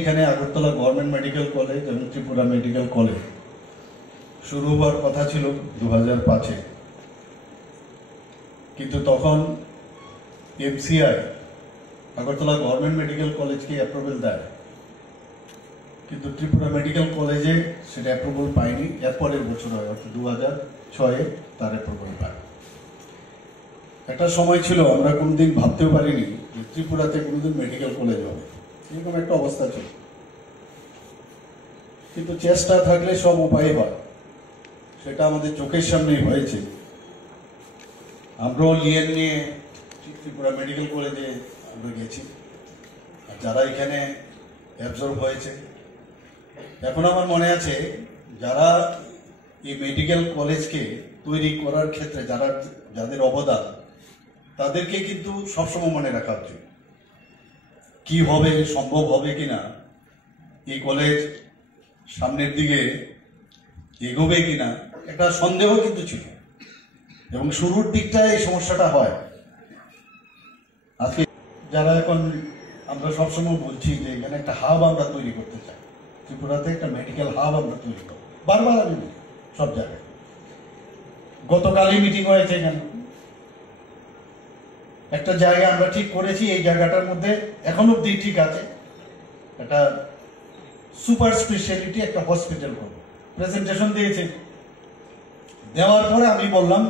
এখানে Agartala government medical college এবং Tripura medical college শুরু হওয়ার কথা ছিল 2005-এ, কিন্তু তখন এমসিআই আগরতলা গভর্নমেন্ট মেডিকেল কলেজকে অ্যাপ্রুভাল দেয়, কিন্তু ত্রিপুরা মেডিকেল কলেজে সেটা অ্যাপ্রুভাল পায়নি। এরপরের বছর হয়, অর্থাৎ 2006-এ তার অ্যাপ্রুভাল পায়। একটা সময় ছিল আমরা কোনোদিন ভাবতেও পারিনি যে ত্রিপুরাতে কোনোদিন মেডিকেল কলেজ হবে, এরকম একটা অবস্থা ছিল। কিন্তু চেষ্টা থাকলে সব উপায় হয়, সেটা আমাদের চোখের সামনেই হয়েছে। আমরাও লিয়েন নিয়ে ত্রিপুরা মেডিকেল কলেজে আমরা গেছি, আর যারা এখানে অ্যাবজর্ব হয়েছে, এখন আমার মনে আছে যারা এই মেডিকেল কলেজকে তৈরি করার ক্ষেত্রে যাদের অবদান, তাদেরকে কিন্তু সবসময় মনে রাখা উচিত। কি হবে, সম্ভব হবে কিনা, এই কলেজ সামনের দিকে এগোবে কিনা একটা সন্দেহ কিন্তু ছিল, এবং শুরুর দিকটায় এই সমস্যাটা হয়। আজকে যারা এখন আমরা সবসময় বলছি যে এখানে একটা হাব আমরা তৈরি করতে চাই, ত্রিপুরাতে একটা মেডিকেল হাব আমরা তৈরি করব, বারবার আমি বলি সব জায়গায়। গতকালই মিটিং হয়েছে এখানে, একটা জায়গা আমরা ঠিক করেছি, এই জায়গাটার মধ্যে এখন অব্দি ঠিক আছে, একটা সুপার স্পেশালিটি একটা হসপিটাল করবো। প্রেজেন্টেশন দিয়েছে, দেওয়ার পরে আমি বললাম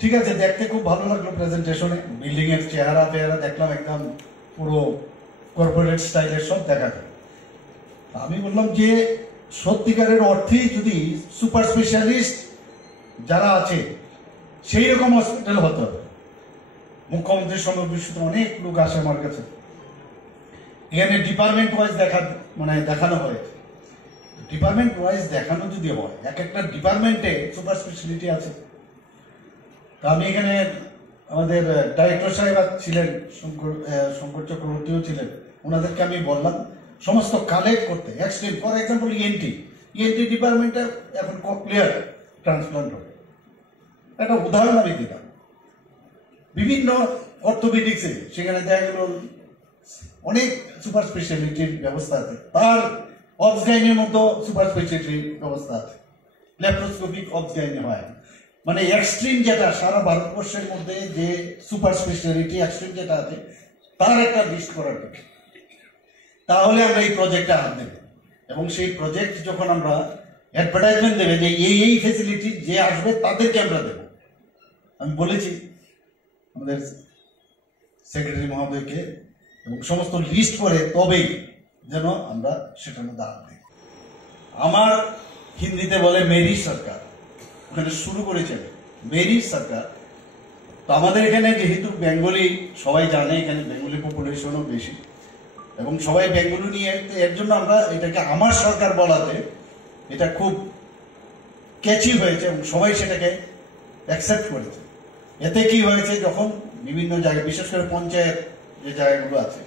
ঠিক আছে, দেখতে খুব ভালো লাগলো প্রেজেন্টেশনে, বিল্ডিং এর চেহারা দেখলাম একদম পুরো কর্পোরেট স্টাইলের সব দেখা যায়। আমি বললাম যে সত্যিকারের অর্থেই যদি সুপার স্পেশালিস্ট যারা আছে সেই রকম হসপিটাল হতে হবে। মুখ্যমন্ত্রীর সঙ্গে বিশ্বত অনেক লোক আসে আমার কাছে, এখানে ডিপার্টমেন্ট ওয়াইজ দেখানো হয়েছে। ডিপার্টমেন্ট ওয়াইজ দেখানো যদি হয়, এক একটা ডিপার্টমেন্টে সুপার স্পেশালিটি আছে। তা আমি এখানে আমাদের ডাইরেক্টর সাহেব ছিলেন, শঙ্কর চক্রবর্তীও ছিলেন, ওনাদেরকে আমি বললাম সমস্ত কালেক্ট করতে। এক্সটেন্ড ফর এক্সাম্পল ইএনটি ডিপার্টমেন্টে এখন ককলিয়ার ট্রান্সপ্লান্ট হবে, একটা উদাহরণ আমি দিলাম। বিভিন্ন অর্থোপেডিক্সে সেখানে দেখা গেল অনেক সুপার স্পেশালিটির ব্যবস্থা আছে, তার অবসগাইনের মতো সুপার স্পেশালিটির ব্যবস্থা আছে, ল্যাপ্রোস্কোপিক অবসগাইনে হয়। মানে এক্সট্রিম যেটা সারা ভারতবর্ষের মধ্যে যে সুপার স্পেশালিটি এক্সট্রিম যেটা আছে, তার একটা লিস্ট করার কথা। তাহলে আমরা এই প্রজেক্টে হাত দেব, এবং সেই প্রজেক্ট যখন আমরা অ্যাডভার্টাইজমেন্ট দেবে যে এই ফেসিলিটি যে আসবে তাদেরকে আমরা দেব, আমি বলেছি আমাদের সেক্রেটারি মহোদয়কে, এবং সমস্ত লিস্ট করে তবেই যেন আমরা সেটার মধ্যে হাত দিই। আমার হিন্দিতে বলে মেরি সরকার, ওখানে শুরু করেছেন মেরি সরকার। তো আমাদের এখানে যেহেতু বেঙ্গলি সবাই জানে, এখানে বেঙ্গলি পপুলেশনও বেশি, এবং সবাই বেঙ্গলি নিয়ে, এর জন্য আমরা এটাকে আমার সরকার বলাতে এটা খুব ক্যাচি হয়েছে, এবং সবাই সেটাকে অ্যাকসেপ্ট করেছে। এতে কি হয়েছে, যখন বিভিন্ন জায়গায়, বিশেষ করে পঞ্চায়েত যে জায়গাগুলো আছে,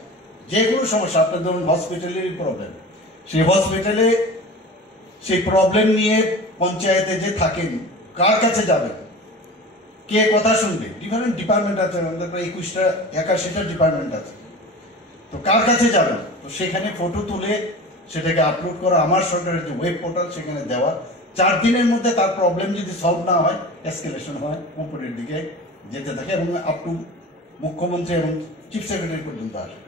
যে কোনো সমস্যা, আপনার ধরুন হসপিটালের প্রবলেম, সেই হসপিটালে সেই প্রবলেম নিয়ে পঞ্চায়েতে যে থাকেন, কার কাছে যাবেন, কে কথা শুনবে, ডিফারেন্ট ডিপার্টমেন্ট আছে, আমাদের প্রায় 81টা ডিপার্টমেন্ট আছে। তো কার কাছে যাবেন, তো সেখানে ফটো তুলে সেটাকে আপলোড করা, আমার সরকারের যে ওয়েব পোর্টাল, সেখানে দেওয়া। 4 দিনের মধ্যে তার প্রবলেম যদি সলভ না হয়, এসকেলেশন হয়, উপরের দিকে যেতে থাকে, এবং আপ টু মুখ্যমন্ত্রী এবং চিফ সেক্রেটারি পর্যন্ত আসে।